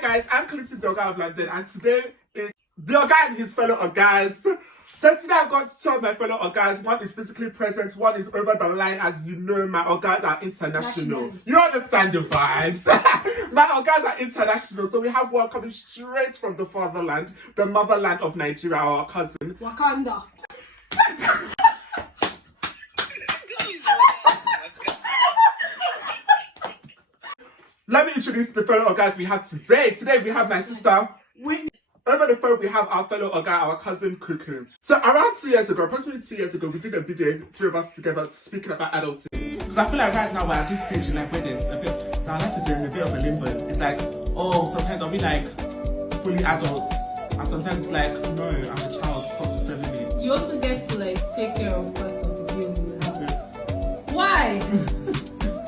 Hi guys, I'm Kuku, the Oga of London, and today is the Oga and his fellow Ogas. So today I've got to tell my fellow Ogas, one is physically present, one is over the line. As you know, my Ogas are international. You understand the vibes. My Ogas are international, so we have one coming straight from the fatherland, the motherland of Nigeria, our cousin. Wakanda. Let me introduce the fellow Ogas we have today. Today we have my sister Whitney. Over the phone, we have our fellow Oga, our cousin Kuku. So around 2 years ago, approximately 2 years ago, we did a video, three of us together, speaking about adulting. Because I feel like right now we're at this stage, like where there's a bit, our life is in a bit of a limbo. It's like, oh, sometimes I'll be like fully adults, and sometimes it's like, no, I'm a child, stop disturbing me. You also get to like take care of parts of the bills in the house. Yes. Why?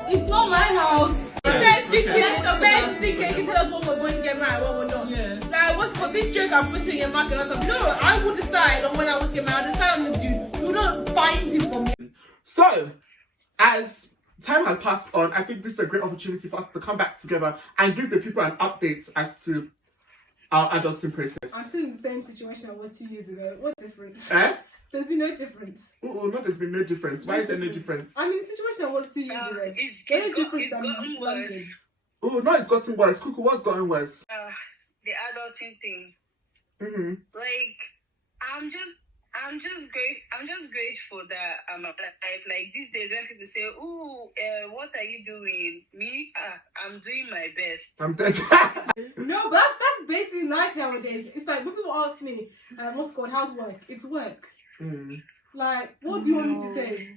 It's not my house. The parents think you tell us what we're going to get married, what we're not. Yeah. Like, what's for this joke I'm putting in market? No, I will decide on when I want to get married. I decide on the dude. You don't find him for me. So, as time has passed on, I think this is a great opportunity for us to come back together and give the people an update as to our adulting process. I'm still in the same situation I was 2 years ago. What difference? There's been no difference. Oh, no, there's been no difference. Why is there no difference? I mean, the situation I was 2 years ago. The only difference I'm London. Oh, no, it's gotten worse. Kuku, what's gotten worse? The adulting thing. Mm-hmm. Like, I'm just grateful that I'm alive. Like these days, when people say, "Ooh, what are you doing?" Me, I'm doing my best. I'm dead. No, but that's basically life nowadays. It's like when people ask me, "What's called how's work?" It's work. Mm. Like, what do you want me to say?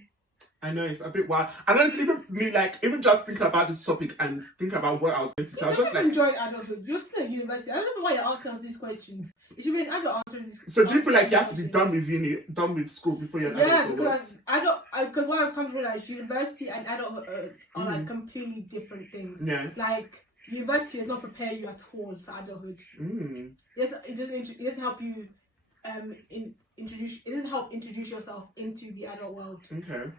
I know, it's a bit wild. And honestly, even me, like, even just thinking about this topic and thinking about what I was going to say, I was just like, enjoying adulthood. You're still at university. I don't know why you're asking us these questions. It should be an adult answering these questions. So do you feel like you have to be done with uni, done with school before you're an adult? Yeah, because what I've come to realize, university and adulthood are like completely different things. Yes. Like, university does not prepare you at all for adulthood. Yes, it doesn't help you it doesn't help introduce yourself into the adult world. Okay.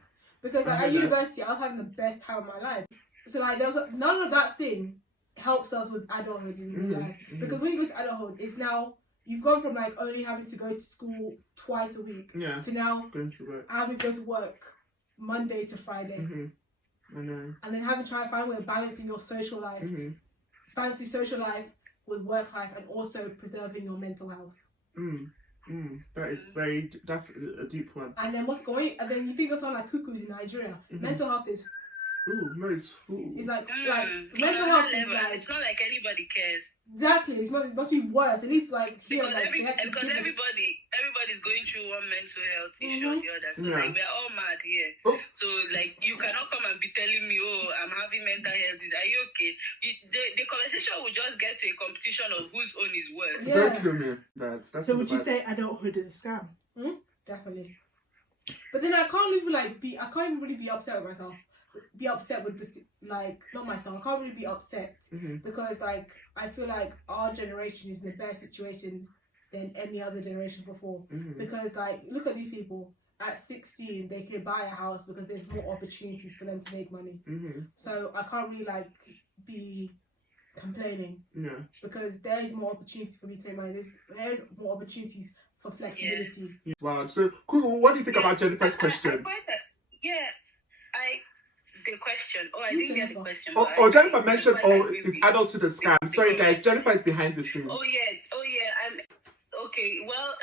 Because like, at university, I was having the best time of my life. So like, there was none of that thing helps us with adulthood in real life. Because when you go to adulthood, it's now you've gone from like only having to go to school twice a week to now going to work. Having to go to work Monday to Friday. I know. And then having to try and find a way of balancing your social life, balancing social life with work life, and also preserving your mental health. That's a deep one. And then and then you think of something like Kuku's in Nigeria. Mental health is. It's like mental health is like. It's not like anybody cares. Exactly, it must be worse. At least like here, because everybody's going through one mental health issue or the other. So like we're all mad here. So like you cannot come and be telling me, oh, I'm having mental health. Are you okay? The conversation will just get to a competition of whose own is worse. Don't kill me. That's so would you say adulthood is a scam? Definitely. But then I can't even really be upset with myself. Be upset with this, like, not myself. I can't really be upset because like I feel like our generation is in a better situation than any other generation before. Because like, look at these people at 16, they can buy a house because there's more opportunities for them to make money. So I can't really like be complaining because there is more opportunities for me to make money. There is more opportunities for flexibility. Wow. So Kuku, what do you think about Jennifer's question? The question. I didn't get the question. Jennifer mentioned, is adulthood a scam? Sorry guys, Jennifer is behind the scenes. Oh yeah. Okay. Well,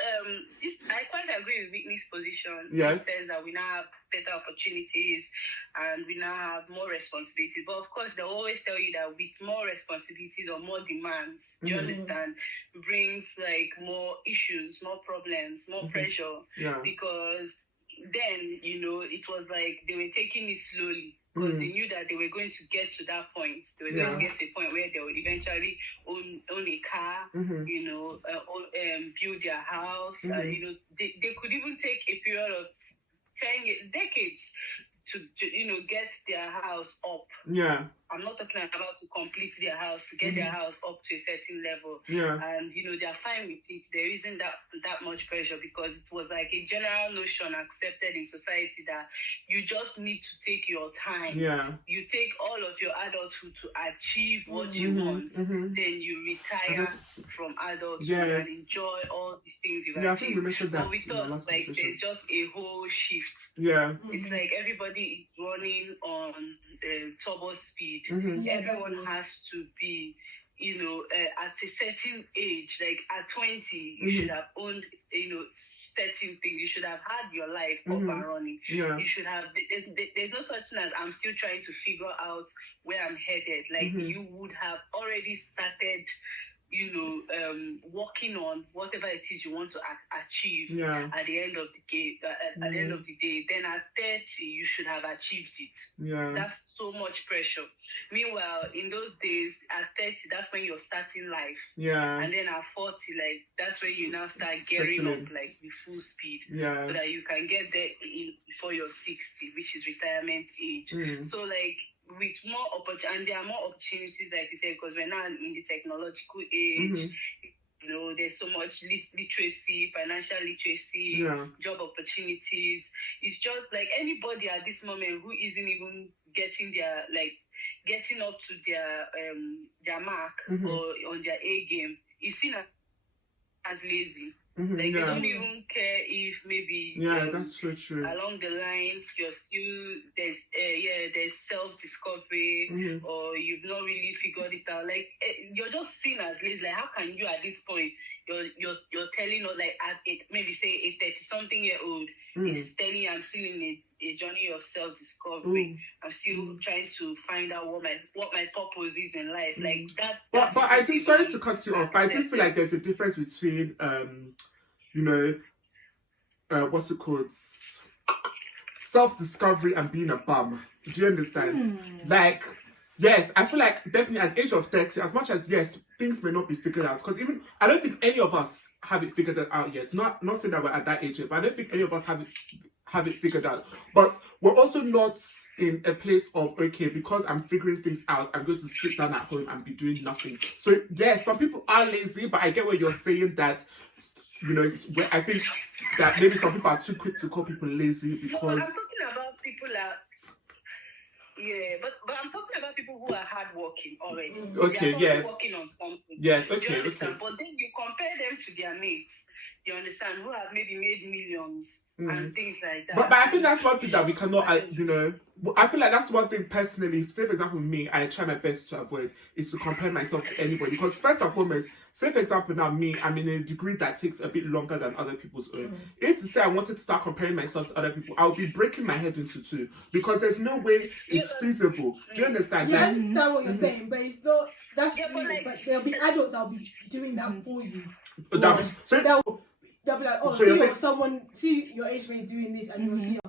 I quite agree with Whitney's position. Yes. It says that we now have better opportunities and we now have more responsibilities. But of course, they'll always tell you that with more responsibilities or more demands, do you understand, brings like more issues, more problems, more pressure. Yeah. Because then, it was like they were taking it slowly. Because they knew that they were going to get to that point. They were going to get to a point where they would eventually own a car, build their house. They could even take a period of decades to get their house up. Yeah. I'm not talking about to complete their house, to get their house up to a certain level. Yeah. And, they're fine with it. There isn't that much pressure because it was like a general notion accepted in society that you just need to take your time. Yeah. You take all of your adulthood to achieve what you want. Then you retire from adulthood and enjoy all these things you've I think we achieved. mentioned that. But with us, like, there's just a whole shift. Yeah. It's like everybody is running on turbo speed. Everyone has to be, at a certain age. Like at 20, you should have owned, certain things. You should have had your life up and running. Yeah. You should have. There's no such thing as I'm still trying to figure out where I'm headed. Like you would have already started, working on whatever it is you want to achieve at the end of the day. At the end of the day, then at 30, you should have achieved it. Yeah. That's so much pressure. Meanwhile, in those days, at 30, that's when you're starting life. Yeah. And then at 40, like that's when you now start gearing up like with full speed. Yeah. So that you can get there before you're 60, which is retirement age. So like with more opportunities, and there are more opportunities, like you said, because we're now in the technological age. There's so much literacy, financial literacy, job opportunities. It's just like anybody at this moment who isn't even getting up to their mark or on their A game is seen as lazy. They don't even care if maybe that's so true. Along the line you're still there's self-discovery or you've not really figured it out. Like you're just seen as lazy. Like how can you at this point you're telling us like at maybe say a 30-something-year-old is telling you I'm still in a journey of self-discovery. I'm still trying to find out what my purpose is in life. Like that. But I do, sorry to cut you off, but I do feel like there's a difference between what's it called? Self-discovery and being a bum. Do you understand? Like, yes, I feel like definitely at the age of 30, as much as yes, things may not be figured out, because even I don't think any of us have it figured out yet. Not saying that we're at that age yet, but I don't think any of us have it figured out. But we're also not in a place of, okay, because I'm figuring things out, I'm going to sit down at home and be doing nothing. So yes, some people are lazy, but I get what you're saying that, it's where I think that maybe some people are too quick to call people lazy because... No, I'm talking about people but I'm talking about people who are hardworking already. Okay, yes. Working on something. Yes, okay, But then you compare them to their mates, you understand, who have maybe made millions and things like that. But I think that's one thing that we cannot, I feel like that's one thing personally, say for example me, I try my best to avoid, is to compare myself to anybody. Because first and foremost, say for example now me, I'm in a degree that takes a bit longer than other people's own. If to say I wanted to start comparing myself to other people, I would be breaking my head into two. Because there's no way it's feasible. Do you understand? Yeah, I understand what you're saying, but it's not, that's true, but there'll be adults that'll be doing that for you. They'll be like, see your age mate doing this and you're here.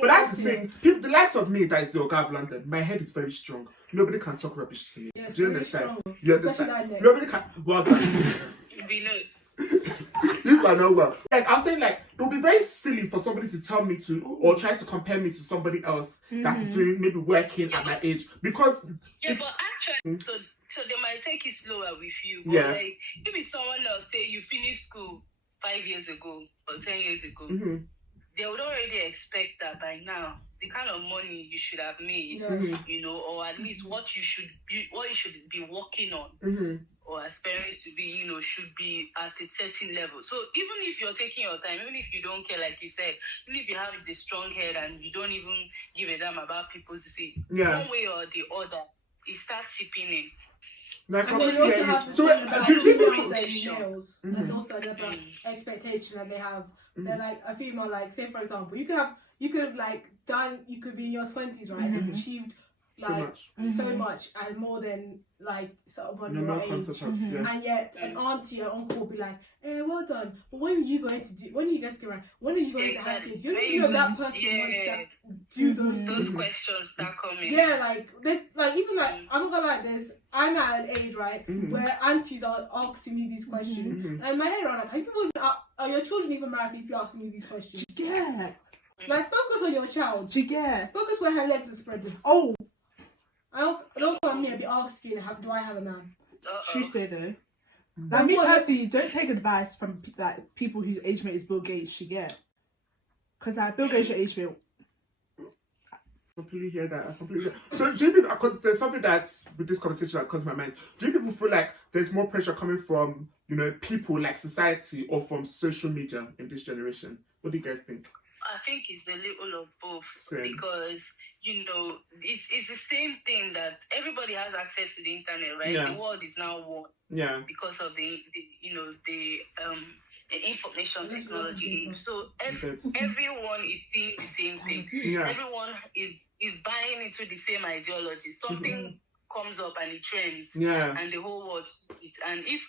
But that's the thing. People, the likes of me, that is the Oga of London, my head is very strong. Nobody can talk rubbish to me. Yeah, do you understand? Strong. You understand? Nobody can. Well done. We know. You are not well. Like, I was saying, like, it would be very silly for somebody to tell me to, or try to compare me to somebody else that's doing, maybe working at my age. Because. Yeah, but actually, so they might take it slower with you. But yes. Like, if someone else say you finished school 5 years ago or 10 years ago, they would already expect that by now the kind of money you should have made, or at least what you should be working on or aspiring to be, should be at a certain level. So even if you're taking your time, even if you don't care, like you said, even if you have the strong head and you don't even give a damn about people to say, one way or the other, it starts seeping in. Like, and then you also have males. There's also the expectation that they have. They're like a female, like say for example, you could have like done, you could be in your 20s, right, and have achieved like so much and more than like someone your age, and yet an auntie or uncle will be like, "Hey, well done. But when are you going to do? When are you going to When are you going to have kids? You don't even know that person wants to do those things." Questions start coming. Yeah, like there's like even like I'm not gonna lie, I'm at an age right where aunties are asking me these questions, and in my head I'm like, are people even are your children even married if you're asking me these questions? Yeah. Like focus on your child. Yeah. Focus where her legs are spreading. Oh. don't come at me and be asking, do I have a man? She say though. Like me personally, don't take advice from like people whose age mate is Bill Gates. She get, because like Bill Gates your age mate. I completely hear that. I completely. So do you people? Because there's something that with this conversation that's come to my mind. Do you people feel like there's more pressure coming from people like society or from social media in this generation? What do you guys think? I think it's a little of both. Same. Because it's the same thing that everybody has access to the internet, right? Yeah. The world is now one. Yeah. Because of the information technology. So everyone is seeing the same thing. Yeah. Everyone is buying into the same ideology. Something comes up and it trends. Yeah. And the whole world sees it. And if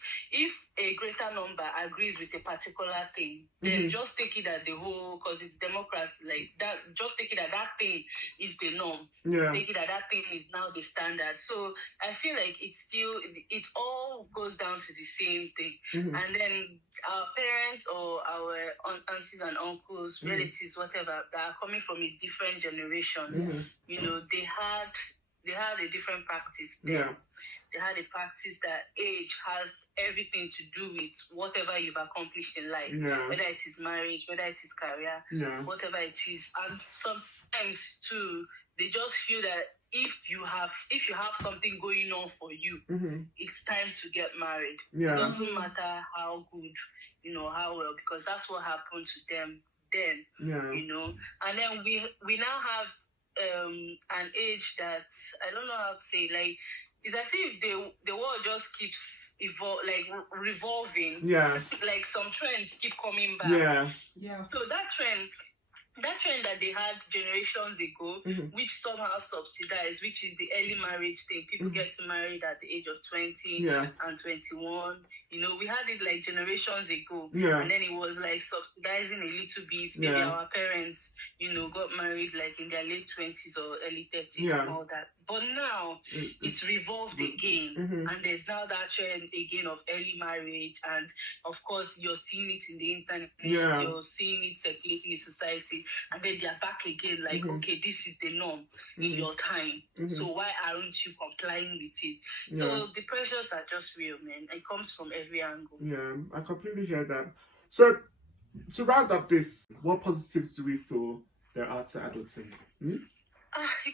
a greater number agrees with a particular thing, then just take it as the whole, because it's democracy, like that, just take it that thing is the norm. Yeah. Take it that thing is now the standard. So I feel like it all goes down to the same thing. And then our parents or our aunties and uncles, relatives, whatever, that are coming from a different generation, they had a different practice then. Yeah. They had a practice that age has everything to do with whatever you've accomplished in life. Yeah. Whether it is marriage, whether it is career, whatever it is. And sometimes too, they just feel that if you have something going on for you, it's time to get married. Yeah. It doesn't matter how good, how well, because that's what happened to them then. Yeah. And then we now have an age that I don't know how to say, like, it's as if the world just keeps revolving. Yeah. Like some trends keep coming back. Yeah. Yeah. So that trend that they had generations ago, which somehow subsidized, which is the early marriage thing. People get married at the age of 20 and 21. We had it like generations ago. Yeah. And then it was like subsidizing a little bit. Maybe our parents, got married like in their late 20s or early 30s and all that. But now it's revolved again. And there's now that trend again of early marriage. And of course, you're seeing it in the internet. Yeah. You're seeing it circulating in society. And then they're back again like, okay, this is the norm in your time. So why aren't you complying with it? So the pressures are just real, man. It comes from every angle. Yeah, I completely hear that. So, to round up this, what positives do we feel there are to adulting? You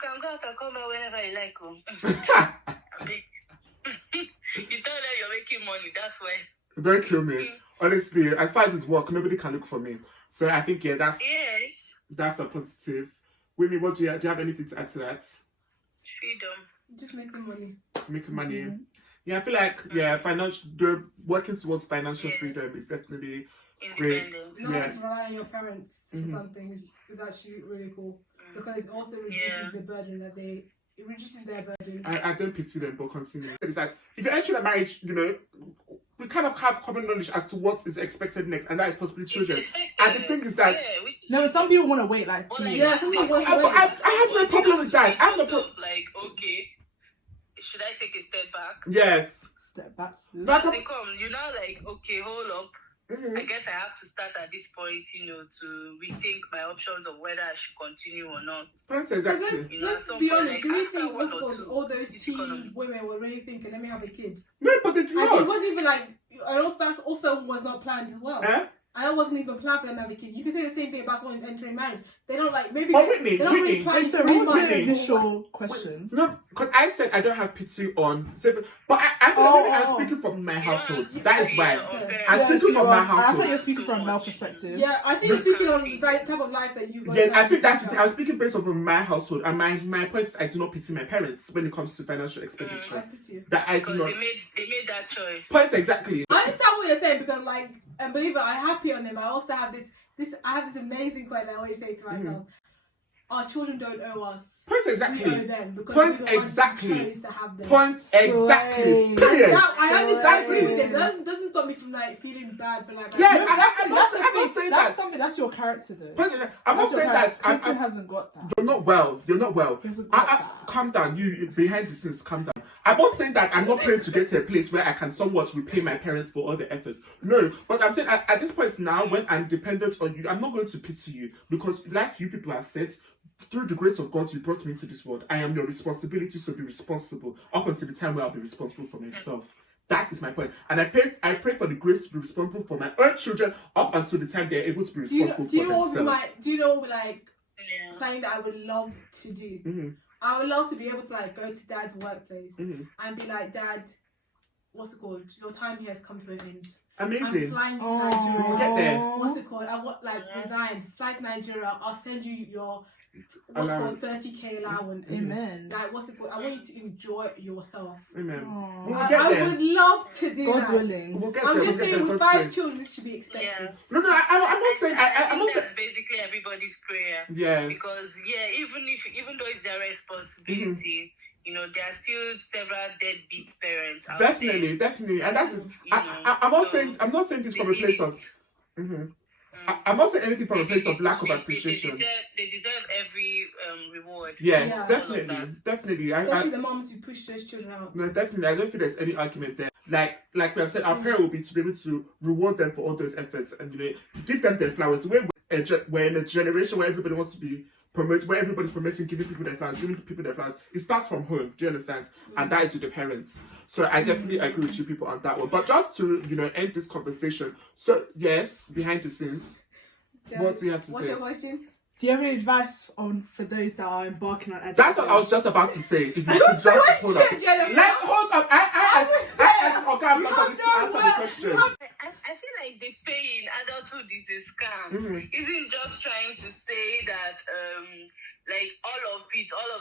can go out and come back whenever you like. You tell them you're making money, that's why. Don't kill me. Honestly, as far as it's work, nobody can look for me. So I think, that's a positive. Whitney, do you have anything to add to that? Freedom. Just making money. Making money. Yeah, I feel like, working towards financial freedom is definitely great. Not having to rely on your parents for something is actually really cool. Because it also reduces the burden it reduces their burden. I don't pity them, but continue. It's that if you're entering a marriage, we kind of have common knowledge as to what is expected next, and that is possibly children. And the thing is that no, some people want to wait like 2 years. Yeah, some people want to wait. I have no problem with that. I have no problem. Like, okay, should I take a step back? Yes. Step back. They come, like, okay, hold up. I guess I have to start at this point, to rethink my options of whether I should continue or not. Exactly. Let's be honest. Do you think all those teen women were really thinking, let me have a kid? No, but they do not. And it wasn't even like, that also was not planned as well. And that wasn't even planned for them to have a kid. You can say the same thing about someone entering marriage. They don't maybe Whitney, they don't really plan. So what was the initial question? No, because I said I don't have pity on, but I'm speaking from my household. That is why. I'm speaking from my household. I thought you were speaking from a male perspective. Yeah, I think you're speaking on the type of life that you got. Yes, I think that's. I'm speaking based on my household, and my point is I do not pity my parents when it comes to financial expenditure. I pity you. That I do not. They made that choice. Point exactly. I understand what you're saying because, and believe it, I happy on them. I also have this. I have this amazing quote that I always say to myself: our children don't owe us. Point exactly. We owe them because Point we exactly. chose to have them. Point exactly. Period. I agree with it. That doesn't stop me from feeling bad for Yeah, I'm not saying that. That's your character though. I'm not saying that. Clinton hasn't got that. You're not well. He hasn't got that. Calm down. You behind the scenes. Calm down. I'm not saying that I'm not praying to get to a place where I can somewhat repay my parents for all the efforts. No, but I'm saying at this point now, when I'm dependent on you, I'm not going to pity you because, like you people have said, through the grace of God, you brought me into this world. I am your responsibility, so be responsible up until the time where I'll be responsible for myself. That is my point. And I pray for the grace to be responsible for my own children up until the time they're able to be responsible for themselves. Do you know like something that I would love to do? Mm-hmm. I would love to be able to like go to Dad's workplace Mm-hmm. and be like, Dad, what's it called? Your time here has come to an end. Amazing. I'm flying to Nigeria. We'll get there. What's it called? I want resign, fly to Nigeria. I'll send you your what's called 30k allowance. Amen. Like what's it called? I want you to enjoy yourself. Amen. We'll I would love to do God's that. willing. We'll get I'm there. just We'll get saying, there. with God's 5 grace. children, this should be expected. No, I'm not saying. I'm not saying. That's basically everybody's prayer. Yes. Because even though it's their responsibility, you know, there are still several deadbeat parents. out Definitely, and that's. I'm not saying this from a place of. I'm not saying anything from a place of lack of appreciation. They deserve every reward. Yes, Yeah. definitely. Especially the moms who push those children out. No, definitely. I don't think there's any argument there. Like we have said, our prayer will be to be able to reward them for all those efforts and give them their flowers. We're in a generation where everybody wants to be promoted, where everybody's promoting, giving people their flowers, giving people their flowers. It starts from home. Do you understand? And that is with the parents. So I definitely agree with you people on that one. But just to end this conversation. So yes, behind the scenes, what do you have to say? What's your question? Do you have any advice for those that are embarking on adulthood? That's what I was just about to say. If you could just hold up. Hold up. I answer the question. I feel like the saying adulthood is a scam isn't just trying to say that like all of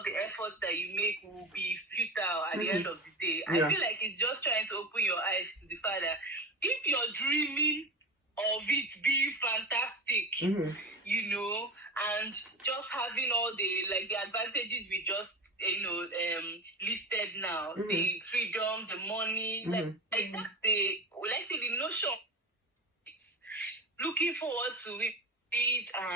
the efforts that you make will be futile at the end of the day. I feel like it's just trying to open your eyes to the fact that if you're dreaming of it being fantastic, and just having all the advantages we just listed now, the freedom, the money, like that's the notion. Looking forward to it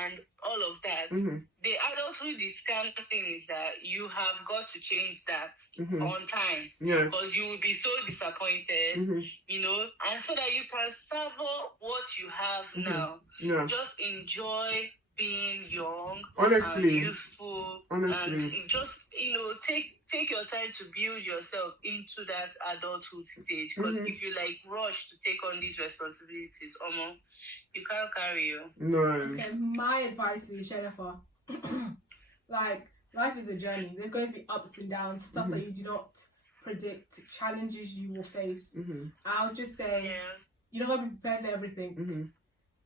and all of that. The adulthood is kind of thing is that you have got to change that on time. Yes. Because you will be so disappointed, and so that you can savor what you have now. Yeah. Just enjoy being young, honestly, and useful, honestly, and just take your time to build yourself into that adulthood stage. Because if you rush to take on these responsibilities, you can't carry you. No. Okay, my advice is, Jennifer, life is a journey. There's going to be ups and downs, stuff that you do not predict, challenges you will face. I'll just say, you're not going to be prepared for everything.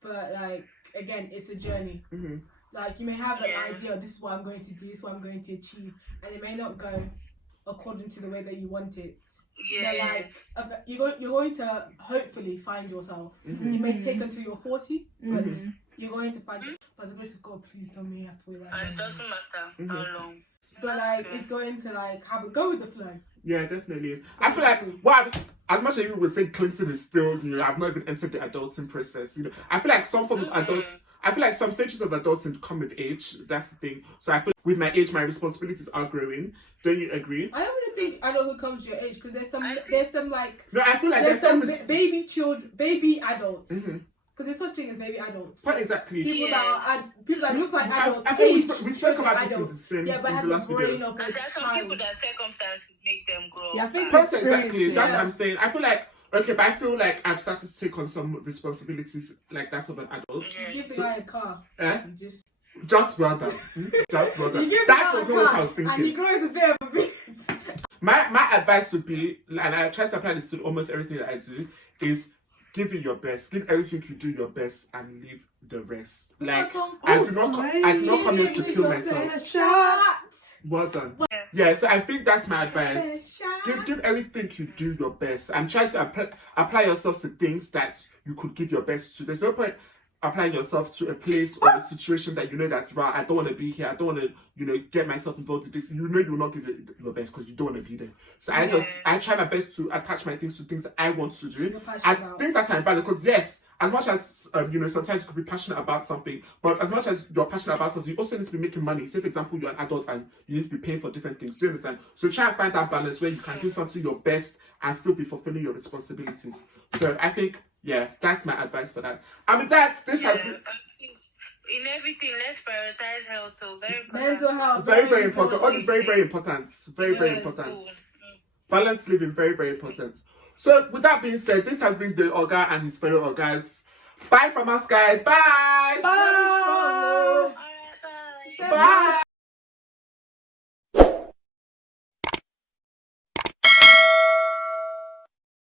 But again, it's a journey. You may have an idea, this is what I'm going to do, this is what I'm going to achieve, and it may not go according to the way that you want it. But you're going to hopefully find yourself. It may take until you're 40, but you're going to find it. By the grace of God, please don't make me have to wait that long. It doesn't matter how long. But it's going to go with the flow. Yeah, definitely. I feel like as much as you would say Clinton is still, I've not even entered the adulting process. I feel like some form of adults. I feel like some stages of adulting come with age. That's the thing. So I feel like with my age, my responsibilities are growing. Don't you agree? I don't really think adulthood comes to your age because there's some No, I feel like there's some baby adults. Because there's such thing as baby adults. What exactly? People that look like adults. I think we spoke about this in the same. But have the brain of a And there are some child. people that circumstances make them grow. Yeah, I think fast. Exactly. That's what I'm saying. I feel like but I feel like I've started to take on some responsibilities like that of an adult. You give the guy a car. You Just brother. Just brother. You give That the was guy not a what I car was thinking. and he grows a bit of a bit. My advice would be, and I try to apply this to almost everything that I do, is give it your best. Give everything you do your best and leave the rest. I do not come here to kill myself. Well done. Yeah, so I think that's my advice. Give everything you do your best and try to apply yourself to things that you could give your best to. There's no point applying yourself to a place or a situation that that's right. I don't want to be here. I don't want to, get myself involved in this. You will not give it your best because you don't want to be there. So I try my best to attach my things to things that I want to do. And things that I'm bad because yes, as much as sometimes you could be passionate about something, but as much as you're passionate about something, you also need to be making money. Say for example, you're an adult and you need to be paying for different things. Do you understand? So try and find that balance where you can do something your best and still be fulfilling your responsibilities. So I think that's my advice for that. I mean, this has been. in everything, let's prioritize health. So very important. Mental health. Very, very important. All the very, very important. Very, very Yes. important. Balanced living, very, very important. So, with that being said, this has been the Oga and his fellow Ogas. Bye from us, guys. Bye. Bye. All right, bye. Bye.